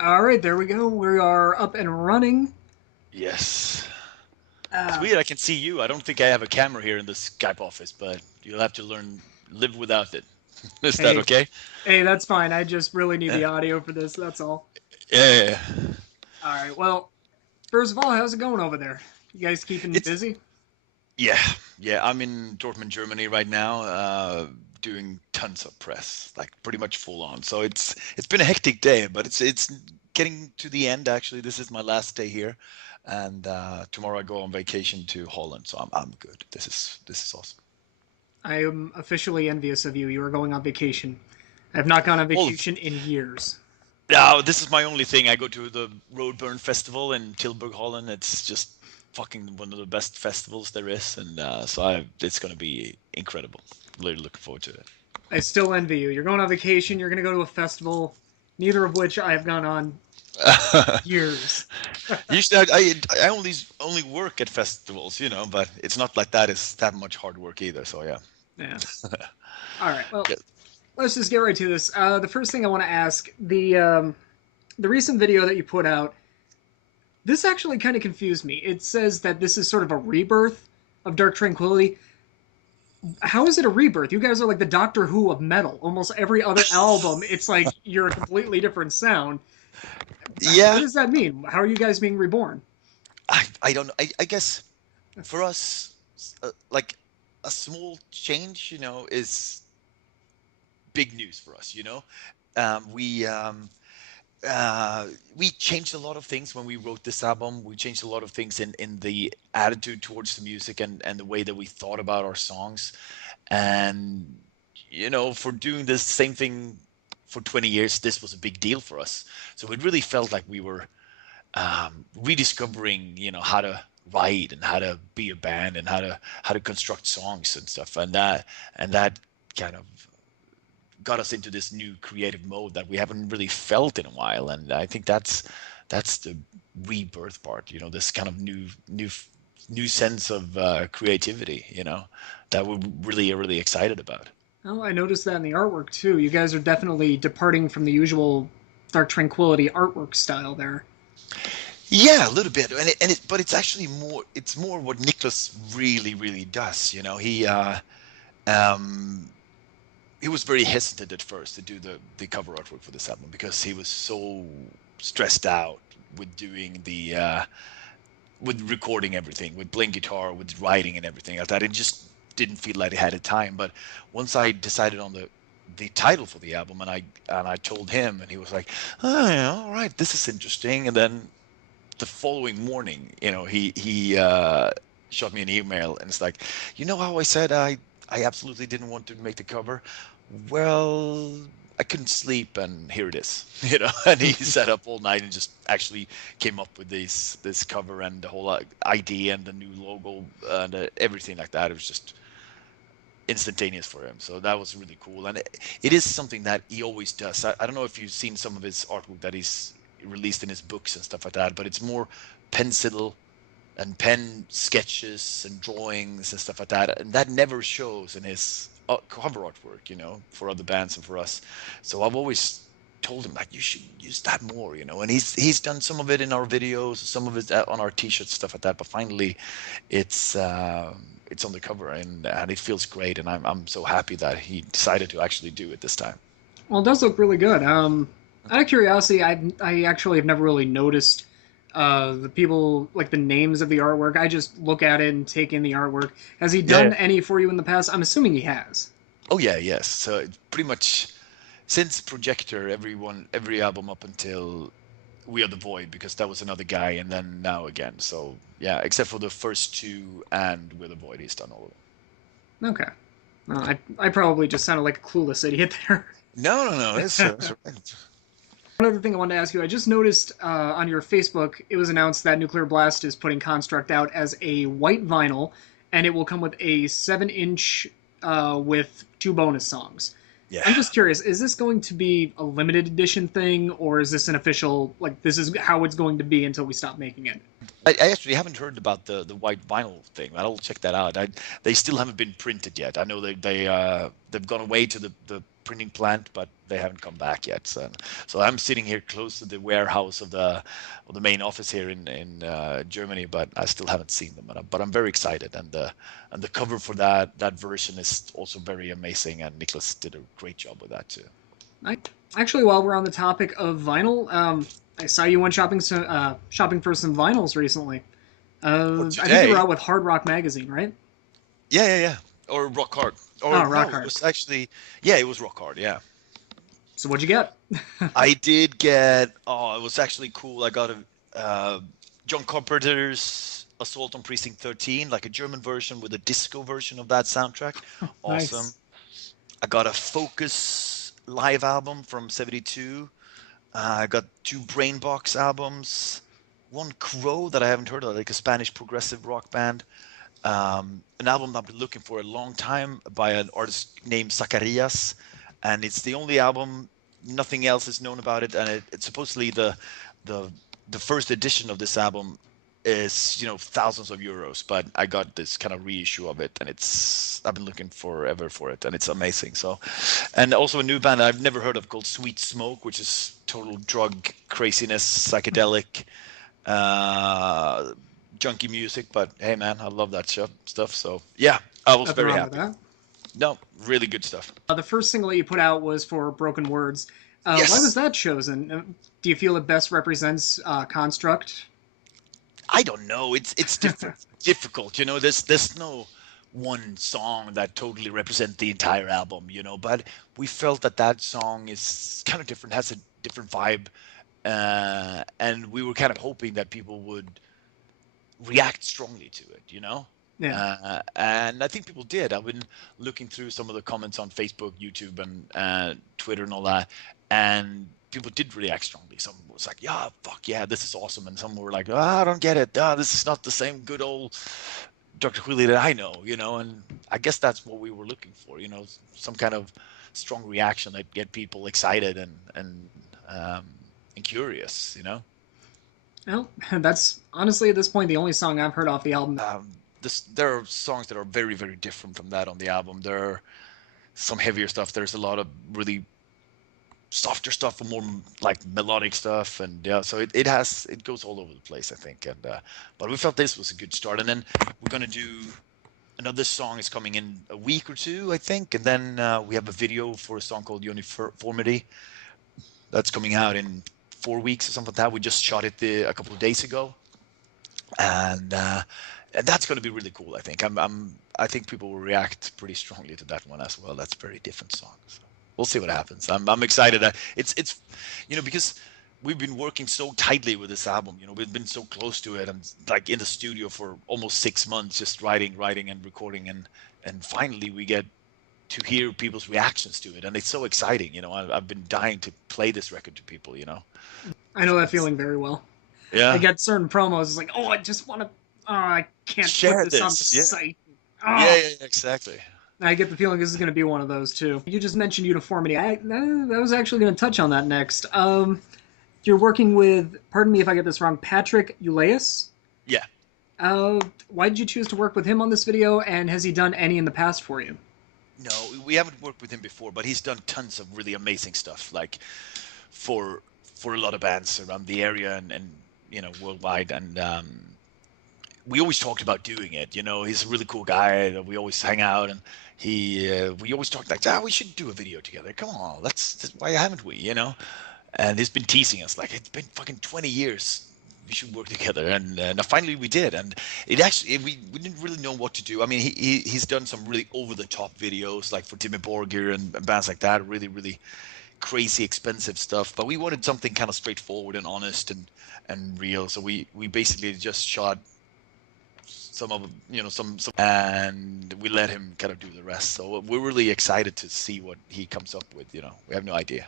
All right, there we go. We are up and running. Yes. It's Uh, weird. I can see you. I don't think I have a camera here in the Skype office, but you'll have to learn live without it. Is that hey, okay? hey, that's fine. I just really need Yeah. the audio for this. That's all. Yeah. All right. Well, first of all, how's it going over there? You guys keeping It's busy? yeah, yeah. I'm in Dortmund, Germany right now, doing tons of press, like pretty much full on. So it's been a hectic day, but it's getting to the end. Actually, this is my last day here, and tomorrow I go on vacation to Holland. So I'm good. This is awesome. I am officially envious of you. You are going on vacation. I have not gone on Well, vacation in years. now, this is my only thing. I go to the Roadburn Festival in Tilburg, Holland. It's just fucking one of the best festivals there is, and it's going to be incredible. Really looking forward to it. I still envy you. You're going on vacation. You're going to go to a festival, neither of which I have gone on years. Usually, I only work at festivals, but it's not like that. It's that much hard work either. So yeah. Yeah. All right. Well, Yeah. let's just get right to this. The first thing I want to ask the recent video that you put out. This actually kind of confused me. It says that this is sort of a rebirth of Dark Tranquillity. How is it a rebirth? You guys are like the Doctor Who of metal. Almost every other album, it's like you're a completely different sound. What Yeah, does that mean? How are you guys being reborn? I don't know. I guess for us, like a small change, is big news for us. Um, we um, we changed a lot of things when we wrote this album. We changed a lot of things in the attitude towards the music and the way that we thought about our songs. And for doing this same thing for 20 years, this was a big deal for us. So it really felt like we were rediscovering, how to write and how to be a band and how to construct songs and stuff. And that kind of got us into this new creative mode that we haven't really felt in a while. And I think that's the rebirth part. This kind of new sense of creativity. That we're really excited about. Oh, I noticed that in the artwork too. You guys are definitely departing from the usual Dark Tranquillity artwork style there. Yeah, a little bit, but it's actually more. It's more what Nicholas really does. Um, he was very hesitant at first to do the cover artwork for this album because he was so stressed out with doing the with recording everything, with playing guitar, with writing and everything like that. It just didn't feel like he had a time. But once I decided on the title for the album, and I told him, and he was like, "Oh, yeah, all right, this is interesting." And then the following morning, he shot me an email, and it's like, how I said I absolutely didn't want to make the cover. Well, I couldn't sleep, and here it is. And he sat up all night and just actually came up with this cover and the whole idea and the new logo and everything like that. It was just instantaneous for him. So that was really cool, and it is something that he always does. I don't know if you've seen some of his artwork that he's released in his books and stuff like that, but it's more pencil and pen sketches and drawings and stuff like that, and that never shows in his cover artwork, for other bands and for us. So I've always told him like you should use that more, and he's done some of it in our videos, some of it on our t-shirts, stuff like that. But finally, it's it's on the cover, and it feels great, and I'm so happy that he decided to actually do it this time. Well, it does look really good. Out of curiosity, I actually have never really noticed the people like the names of the artwork. I just look at it and take in the artwork. Has he Yeah. done any for you in the past? I'm assuming he has. Oh yeah, yes. So it's pretty much since Projector, every album up until We Are the Void, because that was another guy, and then now again. So yeah, except for the first two and We're the Void, he's done all of them. Okay. Well, I probably just sounded like a clueless idiot there. No, no, no. It's One other thing I wanted to ask you, I just noticed on your Facebook, it was announced that Nuclear Blast is putting Construct out as a white vinyl, and it will come with a 7-inch with 2 bonus songs. yeah. I'm just curious, is this going to be a limited edition thing, or is this an official, like, this is how it's going to be until we stop making it? I actually haven't heard about the white vinyl thing. I'll check that out. They still haven't been printed yet. I know they've gone away to the printing plant, but they haven't come back yet. So I'm sitting here close to the warehouse of the main office here in Germany, but I still haven't seen them. But I'm very excited, and the cover for that version is also very amazing, and Nicholas did a great job with that too. Actually, while we're on the topic of vinyl, I saw you went shopping for some vinyls recently. I think you were out with Hard Rock Magazine, right? Yeah. Or Rock Hard. Or Rock no, Hard. it was actually, yeah, it was Rock Hard, yeah. So what'd you get? I did get, it was actually cool. I got a John Carpenter's Assault on Precinct 13, like a German version with a disco version of that soundtrack. Awesome. Nice. I got a Focus live album from '72. I got 2 Brainbox albums, 1 Crow that I haven't heard of, like a Spanish progressive rock band. An album I've been looking for a long time by an artist named Zacarias, and it's the only album, nothing else is known about it, and it's supposedly the first edition of this album is, thousands of euros, but I got this kind of reissue of it, and I've been looking forever for it, and it's amazing. So, and also a new band I've never heard of called Sweet Smoke, which is total drug craziness, psychedelic, junky music, but hey man, I love that stuff. So yeah, I was very happy. No, really good stuff. The first single that you put out was for Broken Words. Yes. Why was that chosen? Do you feel it best represents Construct? I don't know. It's difficult. There's no one song that totally represents the entire album. But we felt that song is kind of different, has a different vibe, and we were kind of hoping that people would react strongly to it. Yeah. And I think people did. I've been looking through some of the comments on Facebook, YouTube, and Twitter and all that, and people did react strongly. Some was like, "Yeah, fuck yeah, this is awesome," and some were like, I don't get it. This is not the same good old Dark Tranquillity that I know." And I guess that's what we were looking for. Some kind of strong reaction that get people excited and curious. Well, that's honestly at this point the only song I've heard off the album. There are songs that are very, very different from that on the album. There are some heavier stuff. There's a lot of really softer stuff, more like melodic stuff, and yeah, so it goes all over the place, I think. And but we felt this was a good start, and then we're gonna do another song is coming in a week or two, I think, and then we have a video for a song called Uniformity that's coming out in 4 weeks or something like that. We just shot it a couple of days ago, and that's going to be really cool. I think I think people will react pretty strongly to that one as well. That's a very different song. So we'll see what happens. I'm excited. It's because we've been working so tightly with this album. We've been so close to it, and like in the studio for almost 6 months, just writing and recording, and finally we get to hear people's reactions to it, and it's so exciting. I've been dying to play this record to people. I know that feeling very well. Yeah. I get certain promos. It's like, I just want to. I can't share put this on the site. Yeah, exactly. I get the feeling this is going to be one of those too. You just mentioned Uniformity. I was actually going to touch on that next. You're working with, pardon me if I get this wrong, Patrick Uleas? Yeah. Why did you choose to work with him on this video, and has he done any in the past for you? No, we haven't worked with him before, but he's done tons of really amazing stuff, like for a lot of bands around the area and worldwide, and we always talked about doing it. He's a really cool guy. We always hang out, and we always talk like, we should do a video together. Come on, why haven't we? And he's been teasing us like, it's been fucking 20 years. We should work together, and finally we did. And it actually we didn't really know what to do. I mean, he's done some really over the top videos, like for Timmy Borgir and bands like that. Really, really crazy expensive stuff. But we wanted something kind of straightforward and honest and real. So we basically just shot some of some and we let him kind of do the rest. So we're really excited to see what he comes up with. We have no idea,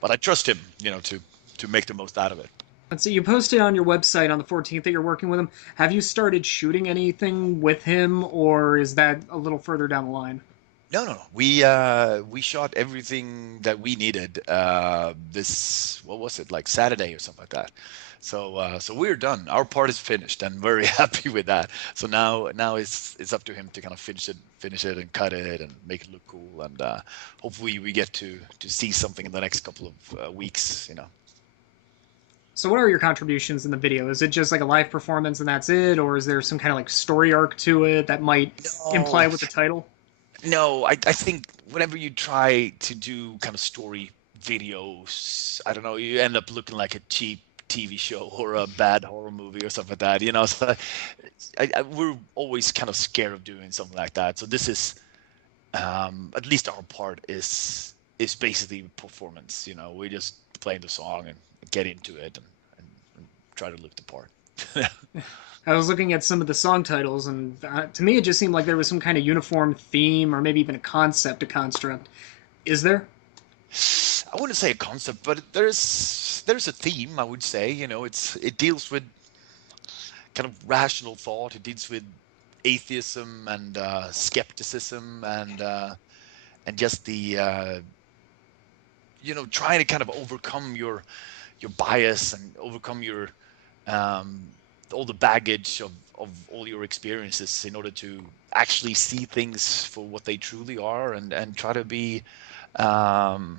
but I trust him to make the most out of it. Let's see, you posted on your website on the 14th that you're working with him. Have you started shooting anything with him, or is that a little further down the line? No. We shot everything that we needed this, what was it, like Saturday or something like that. So we're done. Our part is finished, and very happy with that. So now it's up to him to kind of finish it and cut it and make it look cool. And hopefully we get to see something in the next couple of weeks. So what are your contributions in the video? Is it just like a live performance and that's it, or is there some kind of like story arc to it that might imply No, with the title? no. I think whenever you try to do kind of story videos, I don't know, you end up looking like a cheap TV show or a bad horror movie or something like that. So we're always kind of scared of doing something like that. So this is, at least our part is basically performance. We just play the song and get into it and try to look the part. I was looking at some of the song titles, and to me, it just seemed like there was some kind of uniform theme, or maybe even a concept, a construct. Is there? I wouldn't say a concept, but there's a theme. I would say, it deals with kind of rational thought. It deals with atheism and skepticism and just the trying to kind of overcome your bias and overcome your um, all the baggage of all your experiences in order to actually see things for what they truly are and try to be um,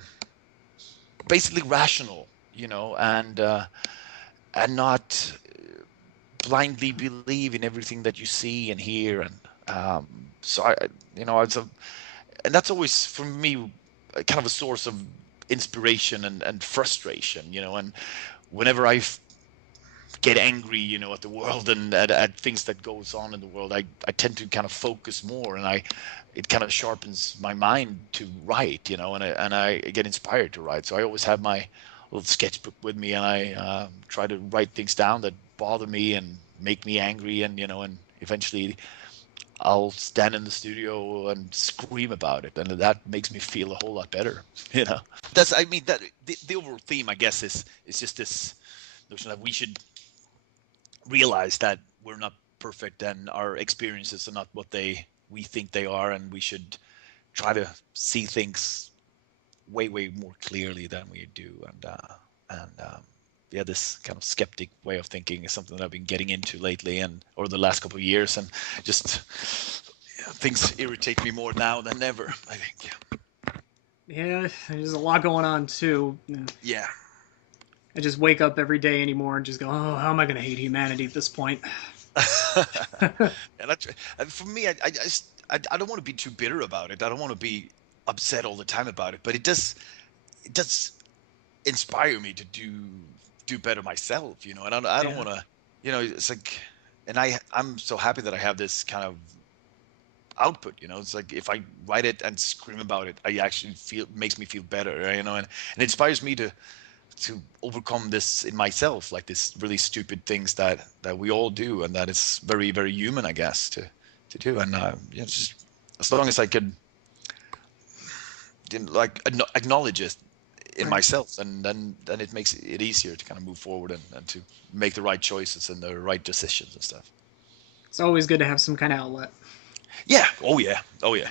basically rational, and not blindly believe in everything that you see and hear. And so it's and that's always for me kind of a source of inspiration and frustration. And whenever get angry, at the world and at things that goes on in the world, I tend to kind of focus more, and it kind of sharpens my mind to write, and I get inspired to write. So I always have my little sketchbook with me, and I try to write things down that bother me and make me angry, and eventually I'll stand in the studio and scream about it, and that makes me feel a whole lot better. That's, I mean, that the overall theme, I guess, is just this notion that we should realize that we're not perfect and our experiences are not what we think they are, and we should try to see things way more clearly than we do. And yeah, this kind of skeptic way of thinking is something that I've been getting into lately and over the last couple of years, and just things irritate me more now than ever, I think. Yeah, there's a lot going on too. Yeah. I just wake up every day anymore and just go, oh, how am I going to hate humanity at this point? And for me, I don't want to be too bitter about it. I don't want to be upset all the time about it, but it does inspire me to do better myself, and I don't Yeah. want to, it's like, and I'm so happy that I have this kind of output. It's like if I write it and scream about it, I actually feel makes me feel better, and it inspires me to overcome this in myself, like this really stupid things that we all do, and that is very very human, I guess, to do. And just as long as I could like acknowledge it in Right. myself, and then it makes it easier to kind of move forward and to make the right choices and the right decisions and stuff. It's always good to have some kind of outlet. Yeah. Oh yeah. Oh yeah.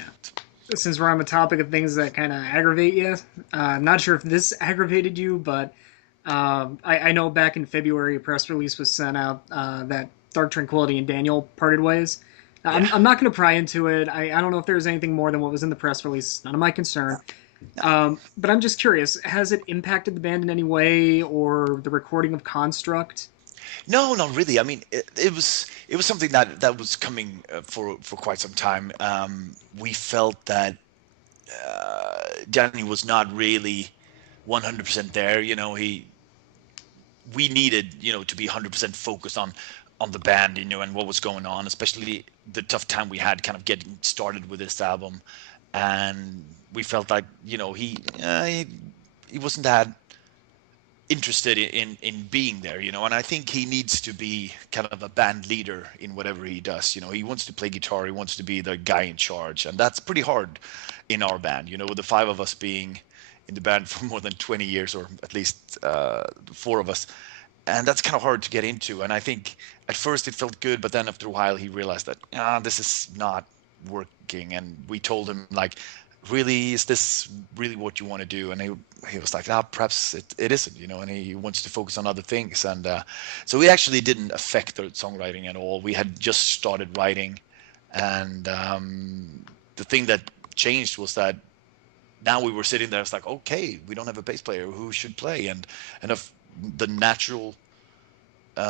Since we're on the topic of things that kind of aggravate you, I'm not sure if this aggravated you, but I know back in February a press release was sent out that Dark Tranquillity and Daniel parted ways. Yeah. I'm not going to pry into it. I don't know if there's anything more than what was in the press release. It's none of my concern. No. But I'm just curious, has it impacted the band in any way or the recording of Construct? No, not really. I mean, it was something that was coming for quite some time. We felt that Danny was not really 100% there. We needed, to be 100% focused on the band, and what was going on, especially the tough time we had kind of getting started with this album. And we felt like, he wasn't that interested in being there, and I think he needs to be kind of a band leader in whatever he does. He wants to play guitar, he wants to be the guy in charge, and that's pretty hard in our band, with the five of us being in the band for more than 20 years, or at least four of us. And that's kind of hard to get into. And I think at first it felt good, but then after a while he realized that this is not working, and we told him like, really, is this really what you want to do? And he was like, ah, perhaps it isn't, you know, and he wants to focus on other things. And so we actually didn't affect the songwriting at all. We had just started writing, and the thing that changed was that now we were sitting there, it's like, okay, we don't have a bass player, who should play? And if the natural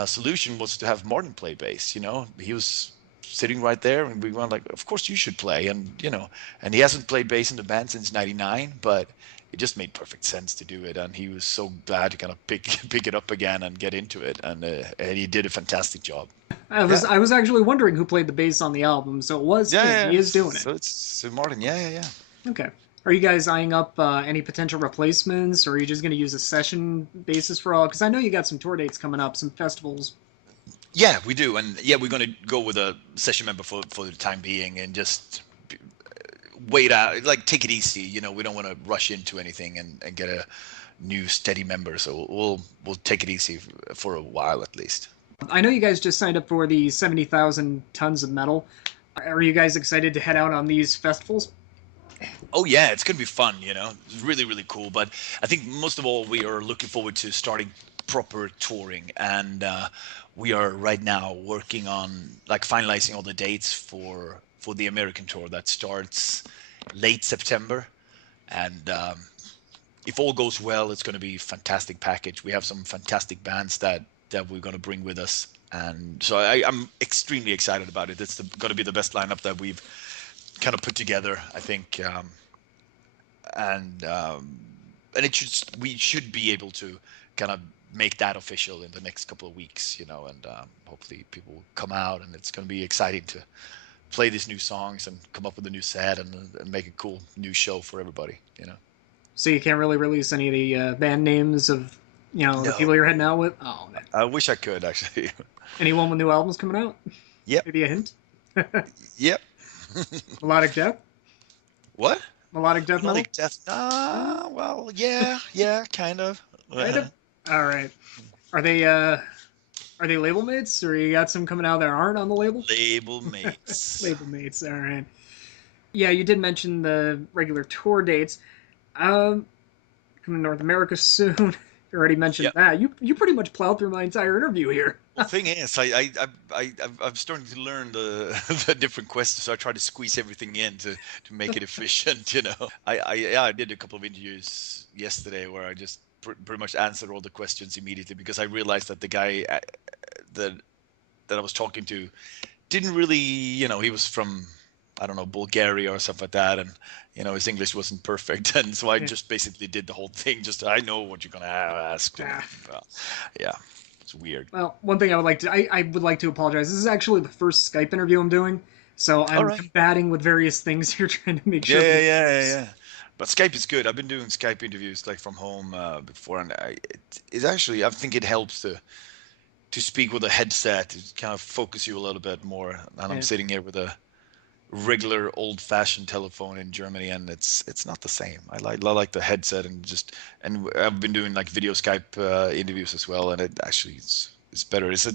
solution was to have Martin play bass, you know, he was sitting right there, and we were like, of course you should play. And you know, and he hasn't played bass in the band since '99, but it just made perfect sense to do it, and he was so glad to kind of pick it up again and get into it, and he did a fantastic job. Yeah, I was actually wondering who played the bass on the album, so it was yeah, him. yeah. He is doing it. So it's Martin. Yeah, yeah, yeah. Okay. Are you guys eyeing up any potential replacements, or are you just going to use a session basis for all? Because I know you got some tour dates coming up, some festivals. Yeah, we do, and yeah, we're going to go with a session member for the time being, and just wait out, like take it easy. You know, we don't want to rush into anything and get a new steady member, so we'll take it easy for a while at least. I know you guys just signed up for the 70,000 tons of metal. Are you guys excited to head out on these festivals? Oh yeah, it's gonna be fun. You know, it's really really cool. But I think most of all, we are looking forward to starting proper touring, and we are right now working on like finalizing all the dates for the American tour that starts late September, and if all goes well, it's going to be a fantastic package. We have some fantastic bands that we're going to bring with us, and so I'm extremely excited about it. It's going to be the best lineup that we've kind of put together, I think, and we should be able to kind of make that official in the next couple of weeks, you know, and hopefully people will come out, and it's going to be exciting to play these new songs and come up with a new set and make a cool new show for everybody, you know. So you can't really release any of the band names of, the No, people you're heading out with? Oh, man. I wish I could actually. Anyone with new albums coming out? Yep. Maybe a hint? Yep. Melodic Death? What? Melodic Death Metal? Melodic Death? Well, yeah, kind of. Kind of? All right. Are they label mates, or you got some coming out that aren't on the label? Label mates. Label mates. All right. Yeah, you did mention the regular tour dates. Coming to North America soon. You already mentioned Yep. that. You pretty much plowed through my entire interview here. The thing is, I'm starting to learn the different questions, so I try to squeeze everything in to make it efficient. You know, I did a couple of interviews yesterday where I just pretty much answered all the questions immediately, because I realized that the guy that I was talking to didn't really, you know, he was from, I don't know, Bulgaria or stuff like that, and you know, his English wasn't perfect, and so I Yeah. just basically did the whole thing. Just I know what you're gonna ask. You know. Ah. Yeah, it's weird. Well, one thing I would like to apologize. This is actually the first Skype interview I'm doing, so All I'm right. combating with various things here, trying to make Yeah, sure. yeah, yeah, yeah, yeah. But Skype is good. I've been doing Skype interviews like from home before, and it's actually, I think it helps to speak with a headset to kind of focus you a little bit more. And I'm Yeah. sitting here with a regular old-fashioned telephone in Germany, and it's not the same. I like the headset, and I've been doing like video Skype interviews as well, and it actually it's better. It's a,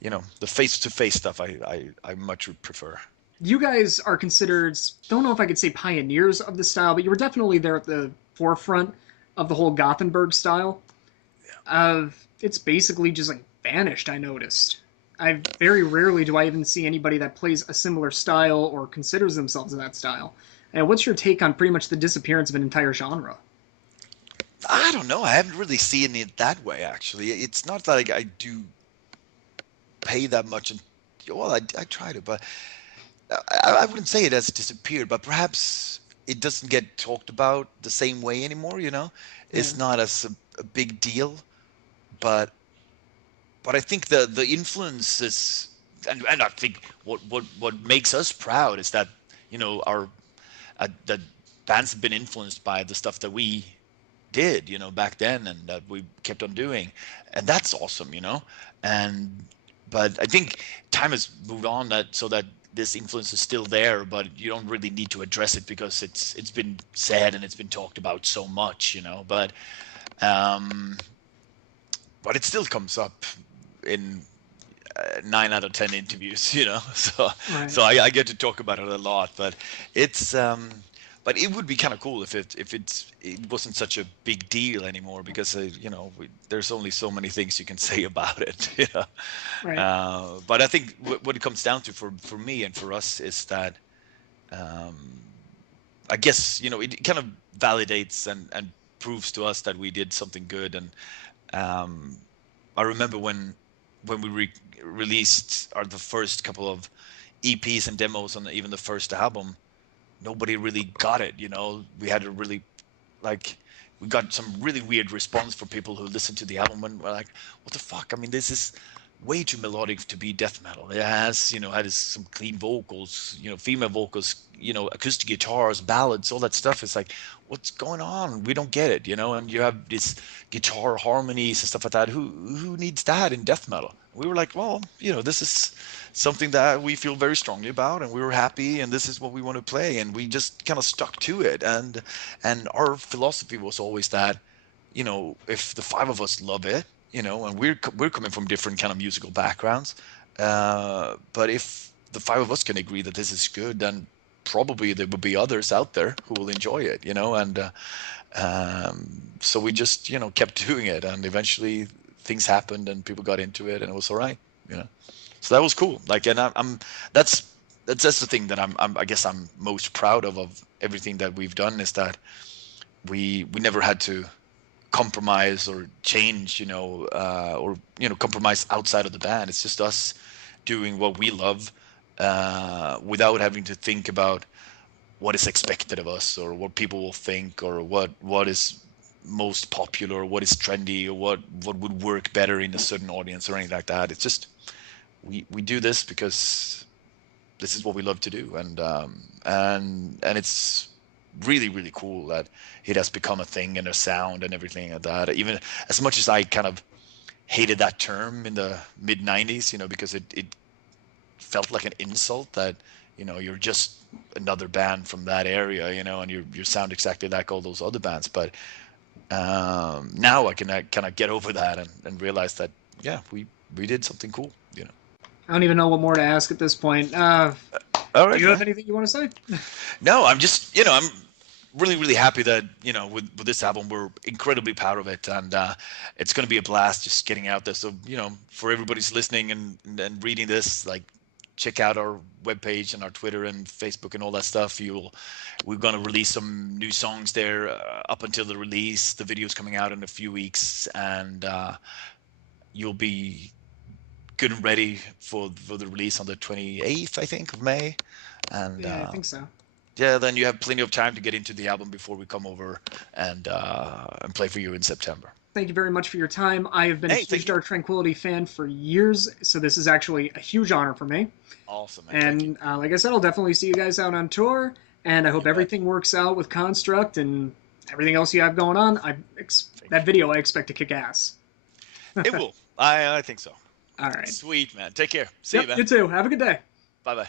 you know, the face-to-face stuff I much would prefer. You guys are considered, don't know if I could say pioneers of the style, but you were definitely there at the forefront of the whole Gothenburg style. It's basically just like vanished, I noticed. I very rarely do I even see anybody that plays a similar style or considers themselves in that style. And what's your take on pretty much the disappearance of an entire genre? I don't know. I haven't really seen it that way, actually. It's not like I do pay that much, and well, I try to, but I wouldn't say it has disappeared, but perhaps it doesn't get talked about the same way anymore. You know, Yeah, it's not as a big deal, but I think the influence is, and I think what makes us proud is that, you know, our that bands have been influenced by the stuff that we did, you know, back then, and that we kept on doing, and that's awesome, you know. And but I think time has moved on, that so that this influence is still there, but you don't really need to address it because it's been said and it's been talked about so much, you know. Um, but it still comes up in 9 out of 10 interviews, you know. So Right. so I get to talk about it a lot, but it's but it would be kind of cool if it wasn't such a big deal anymore, because you know, there's only so many things you can say about it, you know. Right. But I think what it comes down to for me and for us is that, I guess, you know, it kind of validates and proves to us that we did something good. And I remember when we released the first couple of EPs and demos on even the first album, nobody really got it. You know, we had a really, like, we got some really weird response from people who listened to the album and were like, "What the fuck? I mean, this is way too melodic to be death metal. It has, you know, had some clean vocals, you know, female vocals, you know, acoustic guitars, ballads, all that stuff. It's like, what's going on? We don't get it, you know." And you have this guitar harmonies and stuff like that. Who needs that in death metal? We were like, well, you know, this is something that we feel very strongly about, and we were happy, and this is what we want to play, and we just kind of stuck to it. And our philosophy was always that, you know, if the five of us love it, you know, and we're coming from different kind of musical backgrounds, but if the five of us can agree that this is good, then probably there will be others out there who will enjoy it, you know. And so we just, you know, kept doing it, and eventually things happened and people got into it, and it was all right, you know. So that was cool. Like, and I'm that's the thing that I guess I'm most proud of everything that we've done, is that we never had to compromise or change, you know, or, you know, compromise outside of the band. It's just us doing what we love, without having to think about what is expected of us, or what people will think, or what is most popular, or what is trendy, or what would work better in a certain audience, or anything like that. It's just we do this because this is what we love to do. And it's really, really cool that it has become a thing, and a sound and everything like that. Even as much as I kind of hated that term in the mid 90s, you know, because it felt like an insult that, you know, you're just another band from that area, you know, and you sound exactly like all those other bands. But now I can kind of get over that, and realize that, yeah, we did something cool, you know. I don't even know what more to ask at this point. All Do right, you have man. anything you want to say? No, I'm just, you know, I'm really, really happy that, you know, with this album, we're incredibly proud of it. And it's going to be a blast just getting out there. So, you know, for everybody's listening and reading this, like, check out our webpage and our Twitter and Facebook and all that stuff. We're going to release some new songs there up until the release. The video's coming out in a few weeks, and you'll be good and ready for the release on the 28th, I think, of May. And Yeah, I think so. yeah, then you have plenty of time to get into the album before we come over and play for you in September. Thank you very much for your time. I have been a Hey, huge thank you. Dark Tranquillity fan for years, so this is actually a huge honor for me. Awesome, man. Thank you. And like I said, I'll definitely see you guys out on tour. And I You hope bet. everything works out with Construct and everything else you have going on. Thank That you. video I expect to kick ass. It will. I think so. All right. Sweet, man. Take care. See you, Yep. man. You too. Have a good day. Bye bye.